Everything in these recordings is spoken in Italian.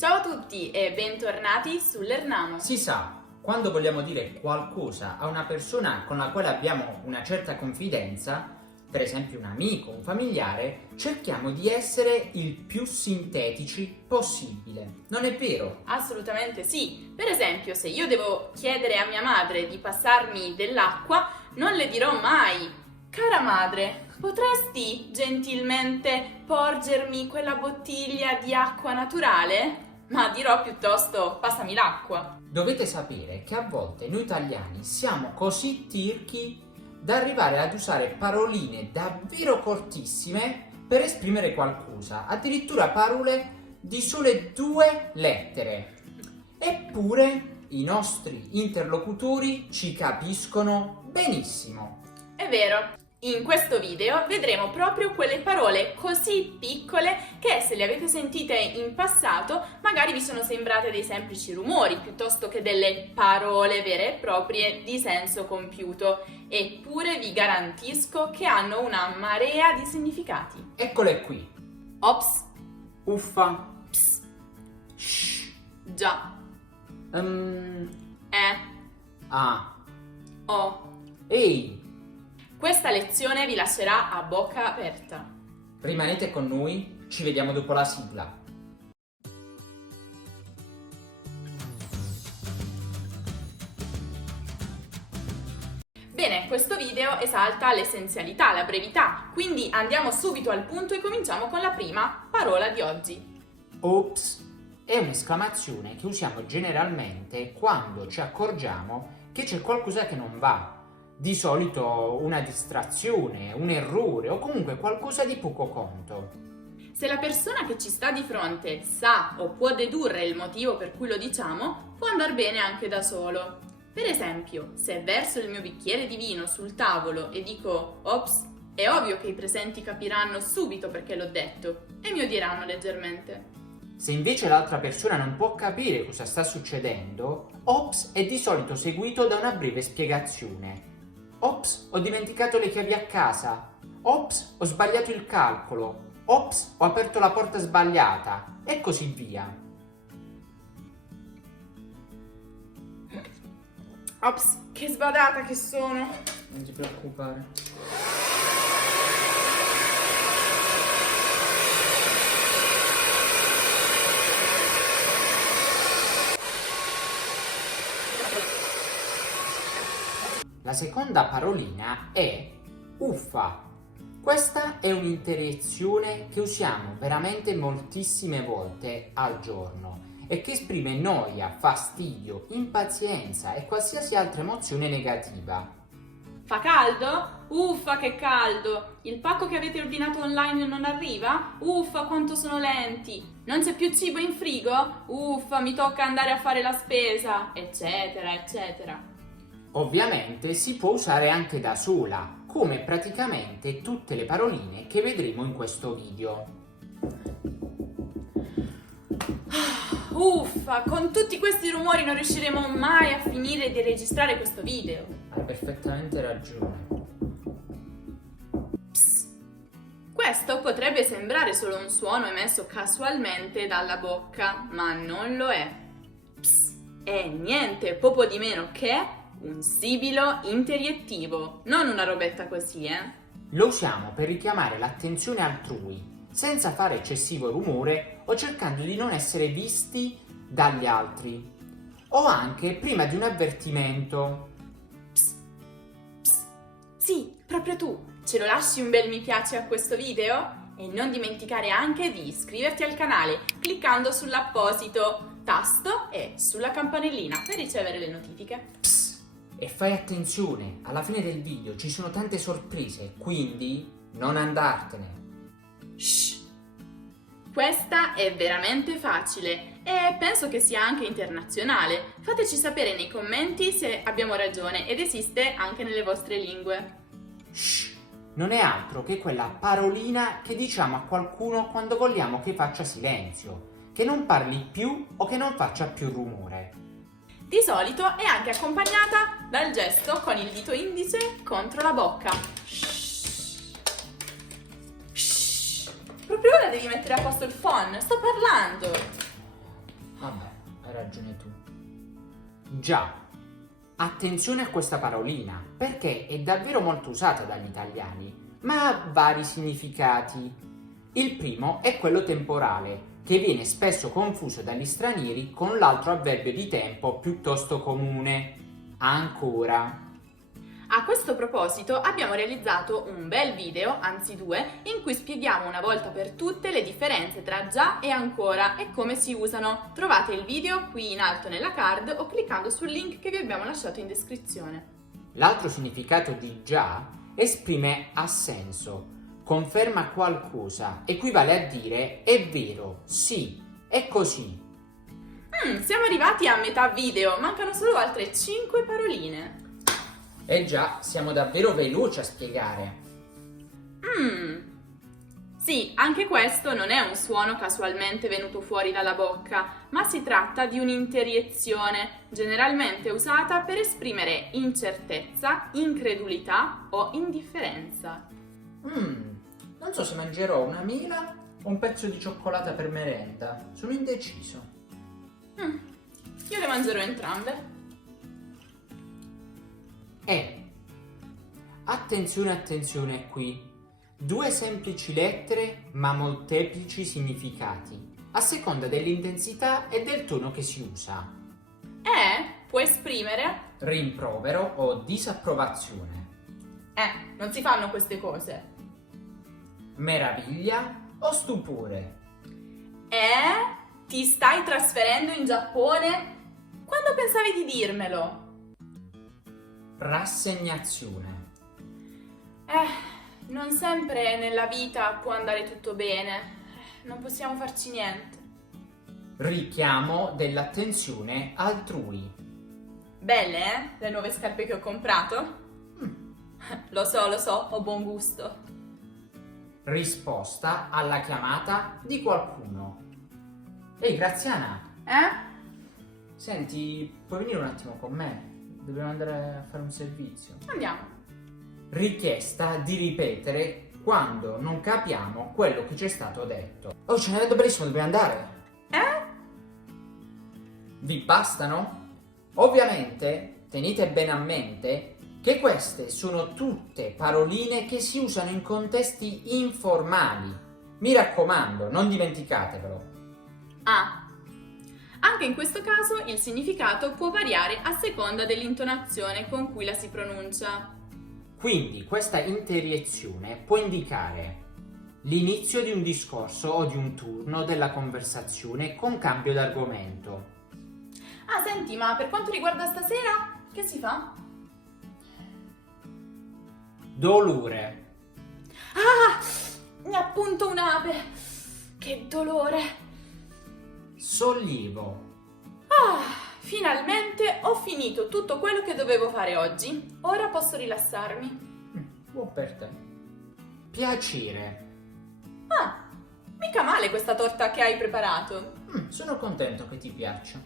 Ciao a tutti e bentornati sull'Ernamo. Si sa, quando vogliamo dire qualcosa a una persona con la quale abbiamo una certa confidenza, per esempio un amico, un familiare, cerchiamo di essere il più sintetici possibile. Non è vero? Assolutamente sì. Per esempio, se io devo chiedere a mia madre di passarmi dell'acqua, non le dirò mai: cara madre, potresti gentilmente porgermi quella bottiglia di acqua naturale? Ma dirò piuttosto: passami l'acqua. Dovete sapere che a volte noi italiani siamo così tirchi da arrivare ad usare paroline davvero cortissime per esprimere qualcosa, addirittura parole di sole 2 lettere. Eppure i nostri interlocutori ci capiscono benissimo. È vero. In questo video vedremo proprio quelle parole così piccole che, se le avete sentite in passato, magari vi sono sembrate dei semplici rumori piuttosto che delle parole vere e proprie di senso compiuto. Eppure vi garantisco che hanno una marea di significati. Eccole qui. Ops, Uffa. ps, Shh. già, Ah. o. Ehi, Questa lezione vi lascerà a bocca aperta. rimanete con noi, ci vediamo dopo la sigla. Bene, questo video esalta l'essenzialità, la brevità, quindi andiamo subito al punto e cominciamo con la prima parola di oggi. Ops è un'esclamazione che usiamo generalmente quando ci accorgiamo che c'è qualcosa che non va. Di solito una distrazione, un errore o comunque qualcosa di poco conto. Se la persona che ci sta di fronte sa o può dedurre il motivo per cui lo diciamo, può andar bene anche da solo. Per esempio, se verso il mio bicchiere di vino sul tavolo e dico ops, è ovvio che i presenti capiranno subito perché l'ho detto e mi odieranno leggermente. Se invece l'altra persona non può capire cosa sta succedendo, ops è di solito seguito da una breve spiegazione. Ops, ho dimenticato le chiavi a casa. Ops, ho sbagliato il calcolo. Ops, ho aperto la porta sbagliata. E così via. Ops, che sbadata che sono! Non ti preoccupare. La seconda parolina è uffa. Questa è un'interiezione che usiamo veramente moltissime volte al giorno e che esprime noia, fastidio, impazienza e qualsiasi altra emozione negativa. Fa caldo? Uffa che caldo! Il pacco che avete ordinato online non arriva? Uffa quanto sono lenti! Non c'è più cibo in frigo? Uffa mi tocca andare a fare la spesa! Eccetera, eccetera. Ovviamente si può usare anche da sola, come praticamente tutte le paroline che vedremo in questo video. Uffa, con tutti questi rumori non riusciremo mai a finire di registrare questo video. Hai perfettamente ragione. Psst. Questo potrebbe sembrare solo un suono emesso casualmente dalla bocca, ma non lo è. Psst. È niente poco di meno che un sibilo interiettivo, non una robetta così, Lo usiamo per richiamare l'attenzione altrui, senza fare eccessivo rumore o cercando di non essere visti dagli altri. O anche prima di un avvertimento. Psst, psst. Sì, proprio tu. Ce lo lasci un bel mi piace a questo video? E non dimenticare anche di iscriverti al canale cliccando sull'apposito tasto e sulla campanellina per ricevere le notifiche. Psst. E fai attenzione, alla fine del video ci sono tante sorprese, quindi non andartene. Shh. Questa è veramente facile e penso che sia anche internazionale. Fateci sapere nei commenti se abbiamo ragione ed esiste anche nelle vostre lingue. Shh, non è altro che quella parolina che diciamo a qualcuno quando vogliamo che faccia silenzio, che non parli più o che non faccia più rumore. Di solito è anche accompagnata dal gesto con il dito indice contro la bocca. Shh. Shh. Proprio ora devi mettere a posto il phon, sto parlando. tu. Già, attenzione a questa parolina, perché è davvero molto usata dagli italiani, ma ha vari significati. Il primo è quello temporale, che viene spesso confuso dagli stranieri con l'altro avverbio di tempo piuttosto comune, ancora. A questo proposito abbiamo realizzato un bel video, anzi 2, in cui spieghiamo una volta per tutte le differenze tra già e ancora e come si usano. Trovate il video qui in alto nella card o cliccando sul link che vi abbiamo lasciato in descrizione. L'altro significato di già esprime assenso, conferma qualcosa, equivale a dire è vero, sì, è così. Siamo arrivati a metà video, mancano solo altre 5 paroline. E già, siamo davvero veloci a spiegare. Sì, anche questo non è un suono casualmente venuto fuori dalla bocca, ma si tratta di un'interiezione, generalmente usata per esprimere incertezza, incredulità o indifferenza. Non so se mangerò una mela o un pezzo di cioccolata per merenda. Sono indeciso. Io le mangerò entrambe. Attenzione, attenzione qui. 2 semplici lettere ma molteplici significati, a seconda dell'intensità e del tono che si usa. Può esprimere? Rimprovero o disapprovazione. Non si fanno queste cose. Meraviglia o stupore. Ti stai trasferendo in Giappone? Quando pensavi di dirmelo? Rassegnazione. Non sempre nella vita può andare tutto bene. Non possiamo farci niente. Richiamo dell'attenzione altrui. Belle, le nuove scarpe che ho comprato? Lo so, ho buon gusto. Risposta alla chiamata di qualcuno. Ehi, Graziana, senti, puoi venire un attimo con me? Dobbiamo andare a fare un servizio. Andiamo. Richiesta di ripetere quando non capiamo quello che ci è stato detto. Oh, ce ne vedo benissimo, dobbiamo andare. Vi bastano? Ovviamente, tenete bene a mente che queste sono tutte paroline che si usano in contesti informali. Mi raccomando, non dimenticatevelo. Anche in questo caso il significato può variare a seconda dell'intonazione con cui la si pronuncia. Quindi questa interiezione può indicare l'inizio di un discorso o di un turno della conversazione con cambio d'argomento. Senti, ma per quanto riguarda stasera, che si fa? Dolore. Mi appunto un'ape. Che dolore. Sollievo. Finalmente ho finito tutto quello che dovevo fare oggi. Ora posso rilassarmi. Buon per te. Piacere. Mica male questa torta che hai preparato. Sono contento che ti piaccia.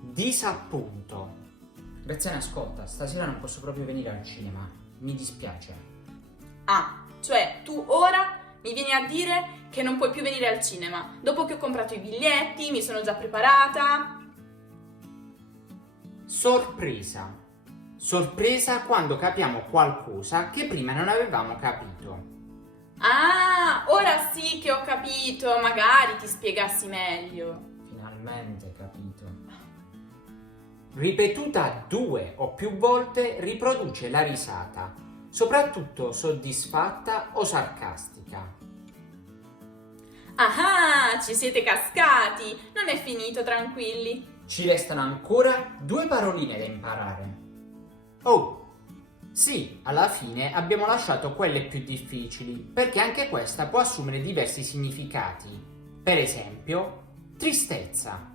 Disappunto. Graziana, ascolta, stasera non posso proprio venire al cinema. Mi dispiace. Cioè tu ora mi vieni a dire che non puoi più venire al cinema, dopo che ho comprato i biglietti, mi sono già preparata. Sorpresa. Sorpresa quando capiamo qualcosa che prima non avevamo capito. Ora sì che ho capito, magari ti spiegassi meglio. Finalmente capito. Ripetuta 2 o più volte riproduce la risata, soprattutto soddisfatta o sarcastica. Ci siete cascati, non è finito, tranquilli. Ci restano ancora 2 paroline da imparare. Sì, alla fine abbiamo lasciato quelle più difficili, perché anche questa può assumere diversi significati. Per esempio, tristezza.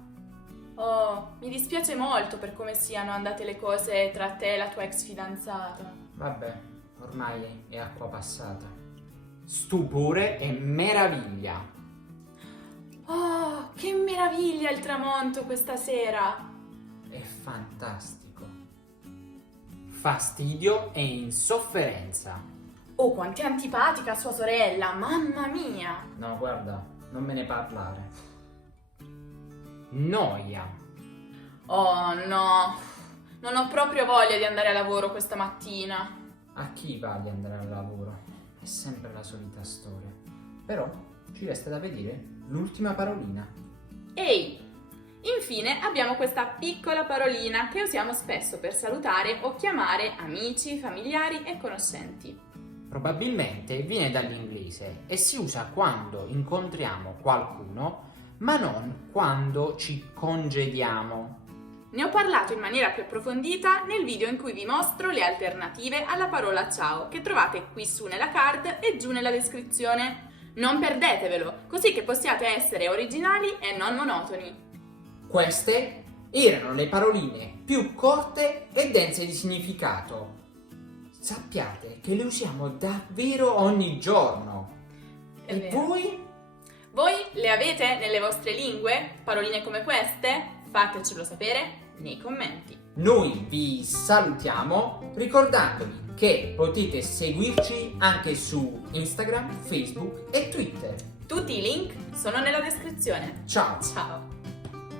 Mi dispiace molto per come siano andate le cose tra te e la tua ex fidanzata. Vabbè, ormai è acqua passata. Stupore e meraviglia. Che meraviglia il tramonto questa sera! È fantastico. Fastidio e insofferenza. Quanto è antipatica sua sorella, mamma mia! No, guarda, non me ne parlare. Noia. Oh no, non ho proprio voglia di andare a lavoro questa mattina. A chi va di andare al lavoro? È sempre la solita storia. Però ci resta da vedere l'ultima parolina. Ehi! Infine abbiamo questa piccola parolina che usiamo spesso per salutare o chiamare amici, familiari e conoscenti. Probabilmente viene dall'inglese e si usa quando incontriamo qualcuno, ma non quando ci congediamo. Ne ho parlato in maniera più approfondita nel video in cui vi mostro le alternative alla parola ciao, che trovate qui su nella card e giù nella descrizione. Non perdetevelo, così che possiate essere originali e non monotoni. Queste erano le paroline più corte e dense di significato. Sappiate che le usiamo davvero ogni giorno. È E vero. voi? Voi le avete nelle vostre lingue? Paroline come queste? Fatecelo sapere nei commenti. Noi vi salutiamo ricordandovi che potete seguirci anche su Instagram, Facebook e Twitter. Tutti i link sono nella descrizione. Ciao! Ciao!